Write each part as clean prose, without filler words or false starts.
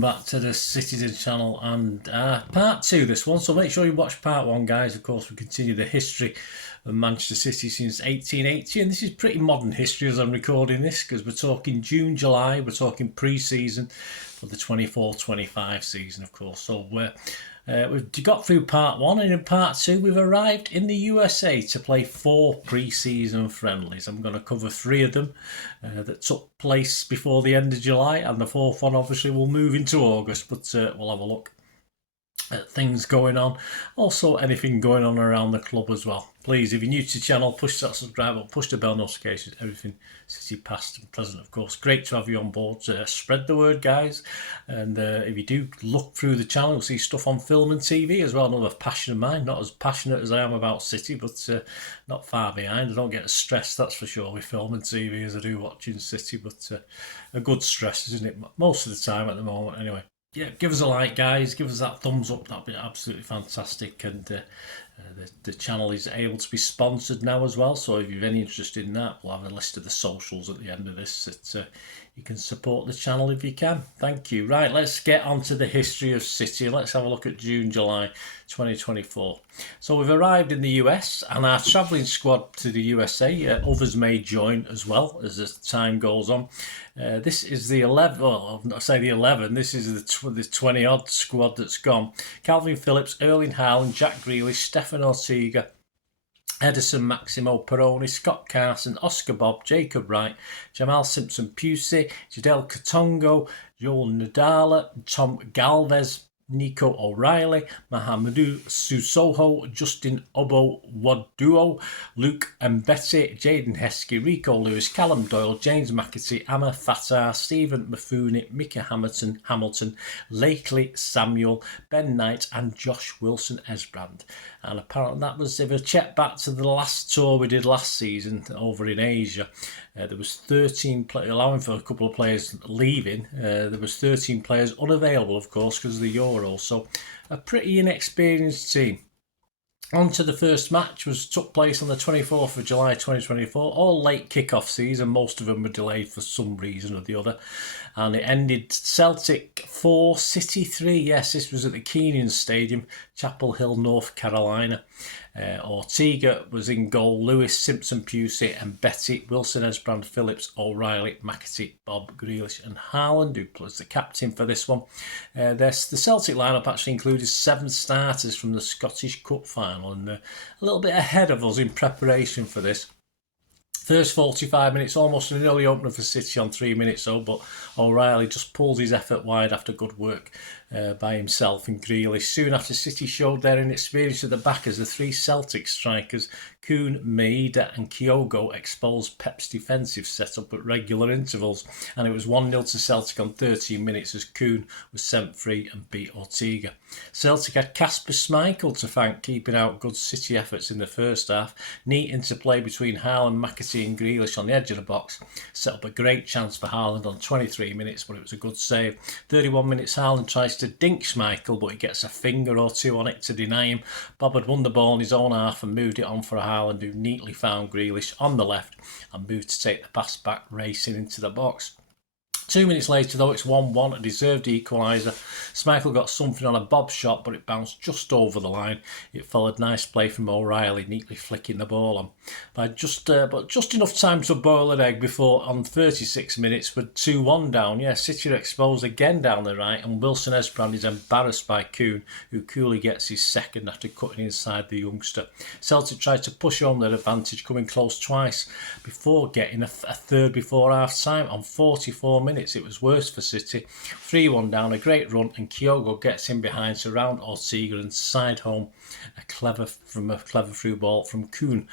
welcome back to the Citizen channel and part 2 this one, so make sure you watch part 1 guys. Of course we continue the history of Manchester City since 1880, and this is pretty modern history as I'm recording this because we're talking June, July, we're talking pre-season for the 24-25 season of course. So we've got through part 1 and in part 2 we've arrived in the USA to play 4 pre-season friendlies. I'm going to cover 3 of them that took place before the end of July, and the 4th one obviously will move into August, but we'll have a look at things going on, also anything going on around the club as well. Please, if you're new to the channel, push that subscribe button, push the bell notifications, everything City past and present of course. Great to have you on board. Spread the word guys, and if you do look through the channel you'll see stuff on film and TV as well. Another passion of mine, not as passionate as I am about City, but not far behind. I don't get as stressed, that's for sure, with film and TV as I do watching City, but a good stress, isn't it, most of the time at the moment anyway. Yeah, give us a like guys, give us that thumbs up, that'd be absolutely fantastic. And the channel is able to be sponsored now as well, so if you've any interest in that, we'll have a list of the socials at the end of this that you can support the channel if you can. Thank you. Right, let's get on to the history of City. Let's have a look at June, July 2024. So we've arrived in the US and our travelling squad to the USA. Others may join as well as the time goes on. This is the 11, well, I say the 11, this is the 20 odd squad that's gone. Calvin Phillips, Erling Haaland, Jack Grealish, Stefan Ortega, Edison, Maximo Peroni, Scott Carson, Oscar Bob, Jacob Wright, Jamal Simpson-Pusey, Jadel Katongo, Joel Nadala, Tom Galvez, Nico O'Reilly, Mahamadou Susoho, Justin Obo Waduo, Luke Mbete, Jaden Heskey, Rico Lewis, Callum Doyle, James McAtee, Amma Fatah, Stephen Mafuni, Mika Hamilton, Lakely Samuel, Ben Knight and Josh Wilson-Esbrand. And apparently that was, if I check back to the last tour we did last season over in Asia, there was 13 allowing for a couple of players leaving. There was 13 players unavailable of course because of the Euros, so a pretty inexperienced team. On to the first match, took place on the 24th of July 2024, all late kick-off season, most of them were delayed for some reason or the other, and it ended Celtic 4, City 3. Yes, this was at the Kenan Stadium, Chapel Hill, North Carolina. Ortega was in goal, Lewis, Simpson-Pusey and Betty, Wilson-Esbrand, Phillips, O'Reilly, McAtee, Bob, Grealish and Haaland, who was the captain for this one. The Celtic lineup actually included 7 starters from the Scottish Cup final, and a little bit ahead of us in preparation for this. First 45 minutes, almost an early opener for City on 3 minutes though, but O'Reilly just pulls his effort wide after good work by himself and Grealish. Soon after, City showed their inexperience at the back as the 3 Celtic strikers, Kuhn, Maeda and Kyogo, exposed Pep's defensive setup at regular intervals, and it was 1-0 to Celtic on 13 minutes as Kuhn was sent free and beat Ortega. Celtic had Kasper Schmeichel to thank, keeping out good City efforts in the first half. Neat interplay between Haaland, McAtee and Grealish on the edge of the box set up a great chance for Haaland on 23 minutes, but it was a good save. 31 minutes, Haaland tries to dink Schmeichel, but he gets a finger or two on it to deny him. Bob had won the ball in his own half and moved it on for Haaland, who neatly found Grealish on the left and moved to take the pass back, racing into the box. 2 minutes later though, it's 1-1, a deserved equaliser. Schmeichel got something on a Bob shot, but it bounced just over the line. It followed nice play from O'Reilly, neatly flicking the ball on. But just enough time to boil an egg before, on 36 minutes, with 2-1 down. Yeah, City are exposed again down the right, and Wilson-Esbrand is embarrassed by Kuhn, who coolly gets his second after cutting inside the youngster. Celtic tried to push on their advantage, coming close twice before getting a third before half-time on 44 minutes. It was worse for City. 3-1 down, a great run, and Kyogo gets in behind to round Ortega and side home a clever through ball from Kuhn.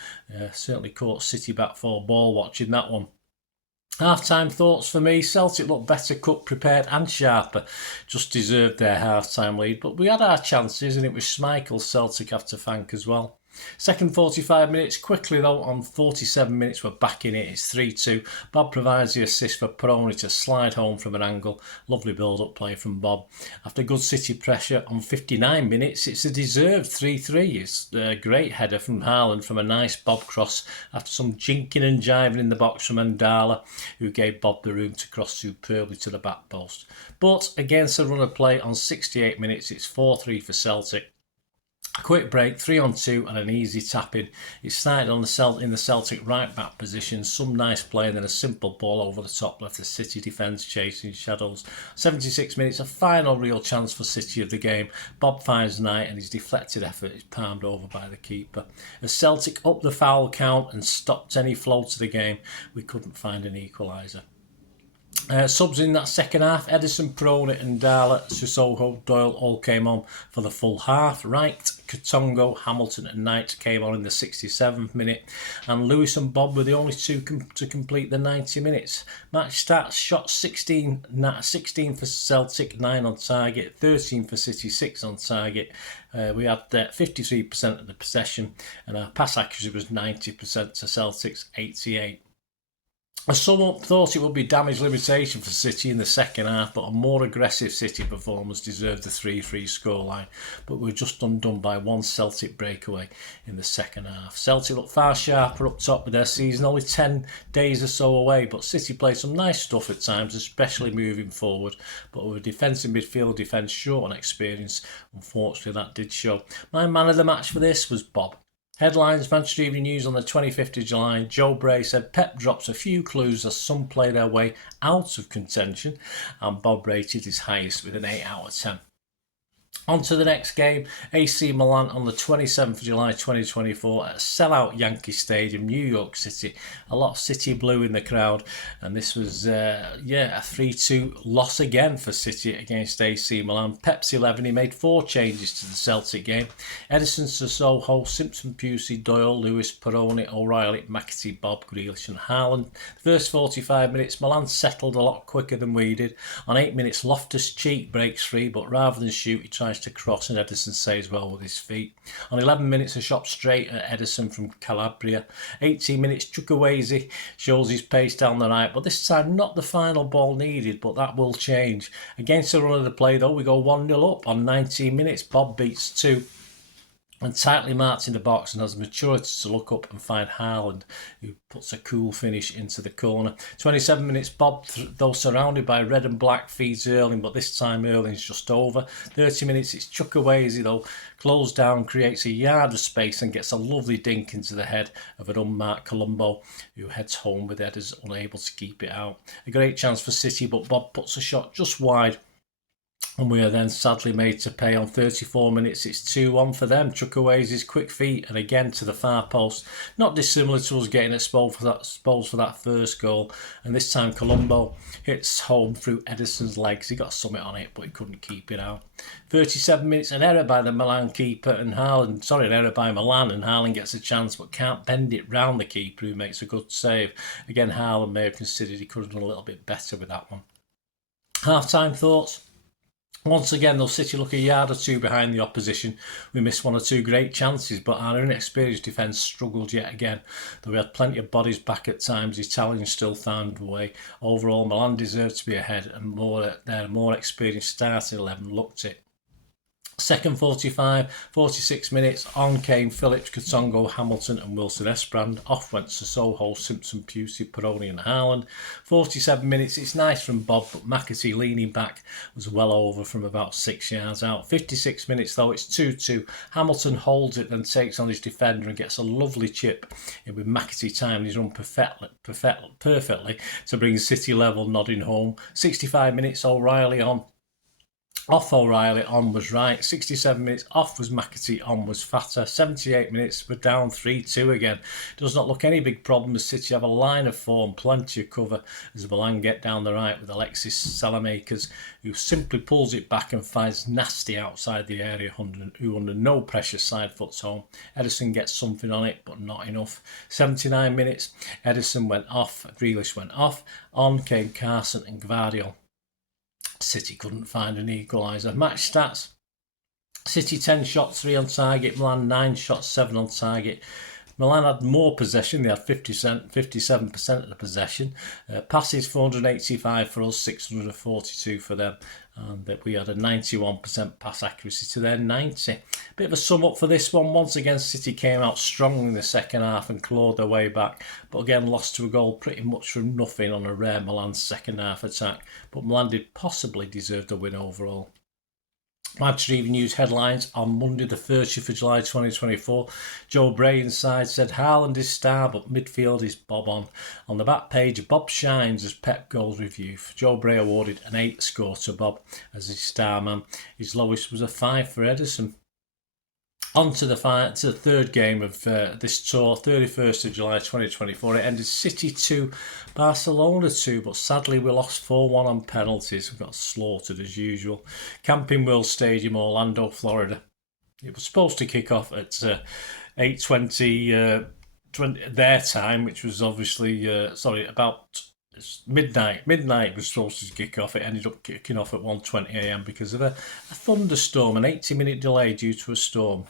Certainly caught City back for ball watching that one. Half-time thoughts for me: Celtic looked better, cut, prepared and sharper. Just deserved their half-time lead, but we had our chances, and it was Schmeichel Celtic have to thank as well. Second 45 minutes, quickly though, on 47 minutes we're back in it, it's 3-2. Bob provides the assist for Peroni to slide home from an angle. Lovely build-up play from Bob. After good City pressure on 59 minutes, it's a deserved 3-3. It's a great header from Haaland from a nice Bob cross after some jinking and jiving in the box from Ndala, who gave Bob the room to cross superbly to the back post. But against a run of play on 68 minutes, it's 4-3 for Celtic. A quick break, 3-on-2 and an easy tap-in. It started on in the Celtic right-back position, some nice play and then a simple ball over the top left the City defence chasing shadows. 76 minutes, a final real chance for City of the game. Bob finds Knight and his deflected effort is palmed over by the keeper. As Celtic upped the foul count and stopped any flow to the game, we couldn't find an equaliser. Subs in that second half, Edison, Peroni and Ndala, Sissoko, Doyle all came on for the full half. Wright, Katongo, Hamilton and Knight came on in the 67th minute, and Lewis and Bob were the only two to complete the 90 minutes. Match stats: shot 16 for Celtic, 9 on target, 13 for City, 6 on target. We had 53% of the possession and our pass accuracy was 90% to Celtic's 88%. A sum up thought it would be damage limitation for City in the second half, but a more aggressive City performance deserved the 3-3 scoreline, but we were just undone by one Celtic breakaway in the second half. Celtic looked far sharper up top with their season, only 10 days or so away, but City played some nice stuff at times, especially moving forward, but with defence and midfield defence short on experience, unfortunately that did show. My man of the match for this was Bob. Headlines: Manchester Evening News on the 25th of July. Joe Bray said Pep drops a few clues as some play their way out of contention, and Bob rated his highest with an 8 out of 10. On to the next game, AC Milan on the 27th of July 2024 at sellout Yankee Stadium, New York City. A lot of City blue in the crowd, and this was a 3-2 loss again for City against AC Milan. Pep's 11, he made 4 changes to the Celtic game. Edison, Sissoko, Simpson, Pusey, Doyle, Lewis, Peroni, O'Reilly, McAtee, Bob, Grealish and Haaland. The first 45 minutes, Milan settled a lot quicker than we did. On 8 minutes, Loftus-Cheek breaks free, but rather than shoot, he tries to cross and Edison saves well with his feet. On 11 minutes, a shot straight at Edison from Calabria. 18 minutes, Chukwueze shows his pace down the right, but this time not the final ball needed, but that will change. Against the run of the play though, we go 1-0 up on 19 minutes. Bob beats 2 and tightly marks in the box and has the maturity to look up and find Haaland, who puts a cool finish into the corner. 27 minutes, Bob, though surrounded by red and black, feeds Erling, but this time Erling's just over. 30 minutes, it's Chukwueze though, closed down, creates a yard of space and gets a lovely dink into the head of an unmarked Colombo, who heads home with headers unable to keep it out. A great chance for City, but Bob puts a shot just wide, and we are then sadly made to pay. On 34 minutes, it's 2-1 for them. Chukwueze's quick feet and again to the far post. Not dissimilar to us getting exposed for that first goal. And this time Colombo hits home through Edison's legs. He got something on it, but he couldn't keep it out. 37 minutes, an error by the Milan keeper and Haaland. An error by Milan, and Haaland gets a chance but can't bend it round the keeper, who makes a good save. Again, Haaland may have considered he could have done a little bit better with that one. Half-time thoughts. Once again, though, City look a yard or two behind the opposition. We missed 1 or 2 great chances, but our inexperienced defence struggled yet again. Though we had plenty of bodies back at times, the Italians still found a way. Overall, Milan deserved to be ahead, and their more experienced starting 11 looked it. Second 46 minutes, on came Phillips, Katongo, Hamilton and Wilson Esperand. Off went Sissoko, Simpson, Pusey, Peroni and Haaland. 47 minutes, it's nice from Bob, but McAtee leaning back was well over from about 6 yards out. 56 minutes though, it's 2-2. Hamilton holds it, then takes on his defender and gets a lovely chip in with McAtee timing his run perfectly to bring City level, nodding home. 65 minutes, O'Reilly on. Off O'Reilly, on was Wright. 67 minutes, off was McAtee, on was Fatter. 78 minutes, we're down 3-2 again. Does not look any big problem as City have a line of 4 and plenty of cover as Milan get down the right with Alexis Salamakers, who simply pulls it back and finds Nasty outside the area, who under no pressure side foots home. Edison gets something on it, but not enough. 79 minutes, Edison went off, Grealish went off. On came Carson and Gvardiol. City couldn't find an equaliser. Match stats: City 10 shots, 3 on target. Milan 9 shots, 7 on target. Milan had more possession. They had 57% of the possession. Passes 485 for us, 642 for them. And we had a 91% pass accuracy to their 90. Bit of a sum up for this one. Once again, City came out strong in the second half and clawed their way back. But again, lost to a goal pretty much from nothing on a rare Milan second half attack. But Milan did possibly deserve the win overall. Manchester Evening News headlines on Monday the 30th of July 2024. Joe Bray inside said Haaland is star but midfield is Bob on. On the back page, Bob shines as Pep goals review. Joe Bray awarded an 8 score to Bob as his star man. His lowest was a 5 for Ederson. On to the third game of this tour, 31st of July 2024. It ended City 2, Barcelona 2, but sadly we lost 4-1 on penalties. We got slaughtered as usual. Camping World Stadium, Orlando, Florida. It was supposed to kick off at 8:20 their time, which was obviously, about midnight. Midnight was supposed to kick off. It ended up kicking off at 1:20 a.m. because of a thunderstorm, an 80-minute delay due to a storm.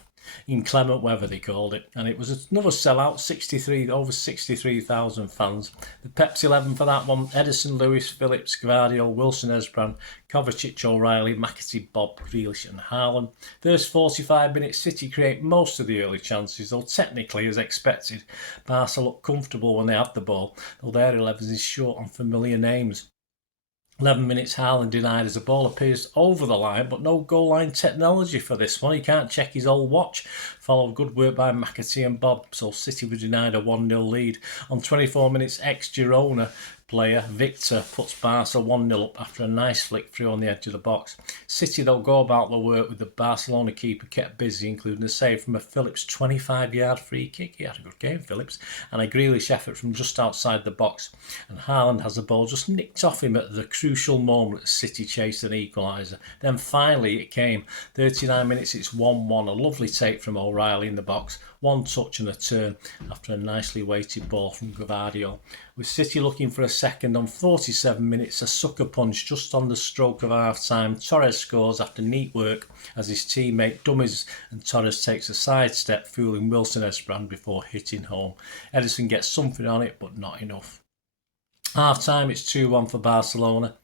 Inclement weather, they called it, and it was another sellout. Over 63,000 fans. The Pepsi 11 for that one: Ederson, Lewis, Phillips, Gvardiol, Wilson, Esbrand, Kovacic, O'Reilly, McAtee, Bob, Grealish and Haaland. First 45 minutes, City create most of the early chances, though technically, as expected, Barca looked comfortable when they had the ball, though their 11 is short on familiar names. 11 minutes, Haaland denied as the ball appears over the line, but no goal line technology for this one. He can't check his old watch. Followed good work by McAtee and Bob, so City were denied a 1-0 lead. On 24 minutes, ex-Girona player Victor puts Barca 1-0 up after a nice flick through on the edge of the box. City, they'll go about the work with the Barcelona keeper kept busy, including a save from a Phillips 25-yard free kick. He had a good game, Phillips, and a Grealish effort from just outside the box. And Haaland has the ball just nicked off him at the crucial moment as City chased an equaliser. Then finally it came. 39 minutes, it's 1-1. A lovely take from O'Reilly in the box. One touch and a turn after a nicely weighted ball from Gvardiol. With City looking for a second on 47 minutes, a sucker punch just on the stroke of half-time. Torres scores after neat work as his teammate dummies and Torres takes a sidestep, fooling Wilson Esbrand before hitting home. Ederson gets something on it, but not enough. Half-time, it's 2-1 for Barcelona.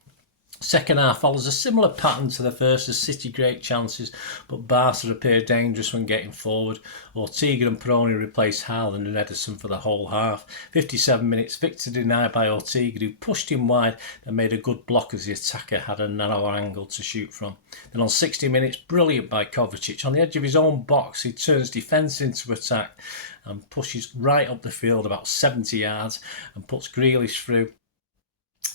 Second half follows a similar pattern to the first as City great chances, but Barca appeared dangerous when getting forward. Ortega and Peroni replaced Haaland and Ederson for the whole half. 57 minutes, Victor denied by Ortega, who pushed him wide and made a good block as the attacker had a narrower angle to shoot from. Then on 60 minutes, brilliant by Kovacic. On the edge of his own box, he turns defence into attack and pushes right up the field about 70 yards and puts Grealish through.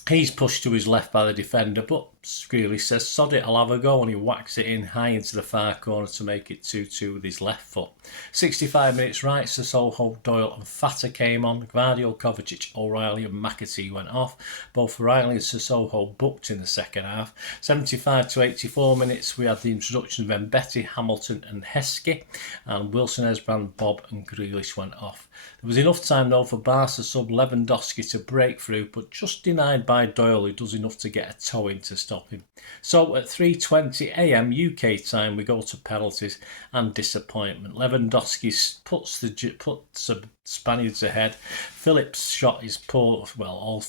He's pushed to his left by the defender, but Grealish says, sod it, I'll have a go, and he whacks it in high into the far corner to make it 2-2 with his left foot. 65 minutes, right, Sissoko, Doyle and Fata came on. Gvardiol, Kovacic, O'Reilly and McAtee went off. Both O'Reilly and Sissoko booked in the second half. 75 to 84 minutes, we had the introduction of Mbete, Hamilton and Heskey, and Wilson, Esbrand, Bob and Grealish went off. There was enough time though for Barca sub Lewandowski to break through, but just denied by Doyle, who does enough to get a toe in to stop him. So at 3:20 a.m. UK time, we go to penalties and disappointment. Lewandowski puts the Spaniards ahead. Phillips' shot is poor. Well,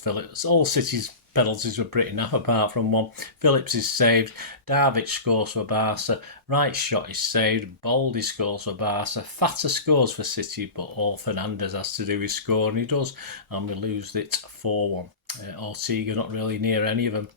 all City's penalties were pretty naff apart from one. Phillips is saved. Darvic scores for Barca. Wright's shot is saved. Baldy scores for Barca. Fata scores for City, but all Fernandez has to do his score, and he does. And we lose it 4-1. Ortega not really near any of them.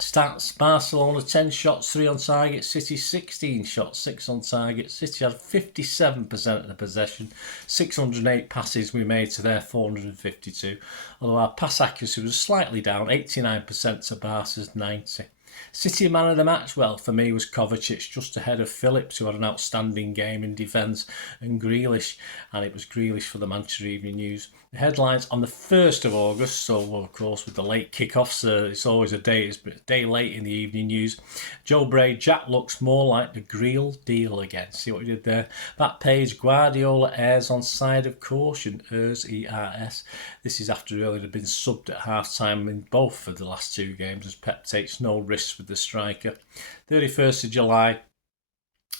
Stats: Barcelona 10 shots, 3 on target. City 16 shots, 6 on target. City had 57% of the possession. 608 passes we made to their 452. Although our pass accuracy was slightly down, 89% to Barca's 90. City man of the match, well, for me was Kovacic, just ahead of Phillips, who had an outstanding game in defence, and Grealish, and it was Grealish for the Manchester Evening News. The headlines on the 1st of August, so of course with the late kickoffs, it's always a day late in the Evening News. Joe Bray, Jack looks more like the Greel deal again. See what he did there? That page, Guardiola airs on side of caution, ERS. This is after earlier had been subbed at half-time in both of the last two games, as Pep takes no risks with the striker. 31st of July,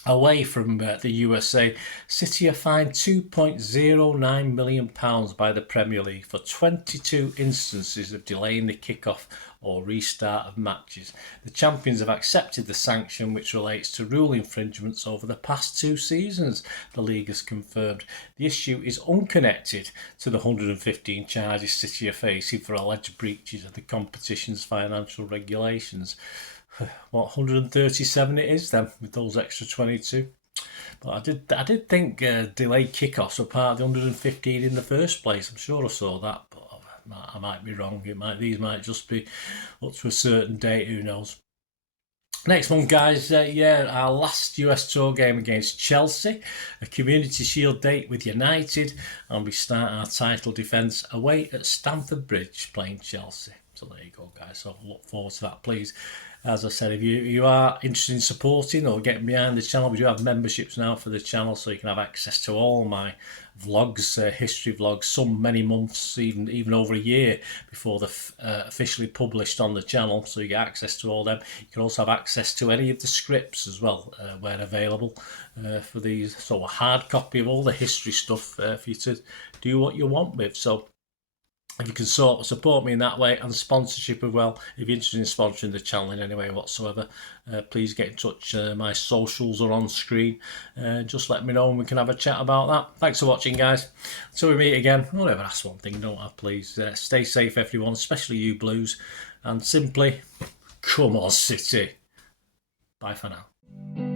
Away from the USA, City are fined £2.09 million by the Premier League for 22 instances of delaying the kick-off or restart of matches. The champions have accepted the sanction, which relates to rule infringements over the past 2 seasons, the league has confirmed. The issue is unconnected to the 115 charges City are facing for alleged breaches of the competition's financial regulations. What, 137 it is then, with those extra 22. But I did think delayed kickoffs were part of the 115 in the first place. I'm sure I saw that, but I might be wrong. These might just be up to a certain date. Who knows? Next one, guys, our last US Tour game against Chelsea, a Community Shield date with United, and we start our title defence away at Stamford Bridge playing Chelsea. So there you go, guys. So look forward to that, please. As I said, if you are interested in supporting or getting behind the channel, we do have memberships now for the channel, so you can have access to all my vlogs, history vlogs, some many months, even over a year before they're officially published on the channel, so you get access to all them. You can also have access to any of the scripts as well, where available for these. So a hard copy of all the history stuff for you to do what you want with. So if you can support me in that way, and sponsorship as well, if you're interested in sponsoring the channel in any way whatsoever, please get in touch. My socials are on screen. Just let me know and we can have a chat about that. Thanks for watching, guys. Until we meet again, I'll never ask one thing, don't I, please? Stay safe, everyone, especially you Blues. And simply, come on, City. Bye for now.